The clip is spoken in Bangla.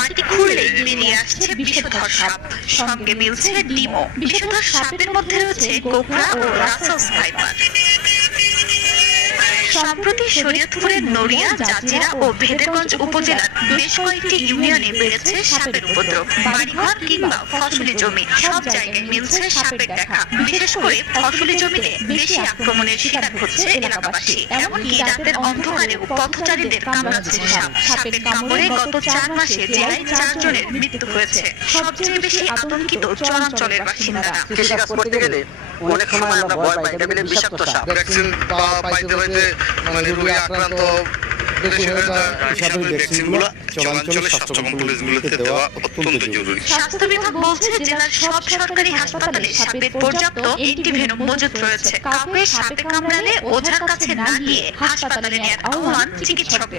মাটি খুঁড়লেই বেরিয়ে আসছে বিষধর সাপ, সঙ্গে মিলছে ডিমও। বিষধর সাপের মধ্যে রয়েছে কোবরা ও রাসেলস ভাইপার। সম্প্রতি শরীয়তপুরের নড়িয়া, জাজিরা ও ভেদেরগঞ্জ উপজেলার বেশ কয়েকটি ইউনিয়নে বেড়েছে সাপের উপদ্রব। বাড়িঘর কিংবা ফসলি জমি সব জায়গায় মিলছে সাপের দেখা। বিশেষ করে ফসলি জমিতে বেশি আক্রমণের শিকার হচ্ছে এলাকাবাসী। এমনকি রাতের অন্ধকারেও পথচারীদের কামড়াচ্ছে সাপ। সাপের কামড়ে গত 4 মাসে জেলায় 4 জনের মৃত্যু হয়েছে। সবচেয়ে বেশি আতঙ্কিত চরাঞ্চলের বাসিন্দারা। কৃষিকাজ করতে গেলে অনেক সময় আমরা ভয় পাই, এটা বলে বিষাক্ত সাপ। ভ্যাকসিন পাইতে পাইতে মানে রোগে আক্রান্ত বেশি হয়ে যায়। হিসাবে ভ্যাকসিনগুলো চরাঞ্চলের স্বাস্থ্য কমপ্লেক্সগুলোতে দেওয়া অত্যন্ত জরুরি। স্বাস্থ্য বিভাগ বলছে জেলার সব সরকারি হাসপাতালে সাপের পর্যাপ্ত অ্যান্টিভেনম মজুত রয়েছে। কাউকে সাপে কামড়ালে ওঝার কাছে না গিয়ে হাসপাতালে নেওয়ার আহ্বান চিকিৎসক।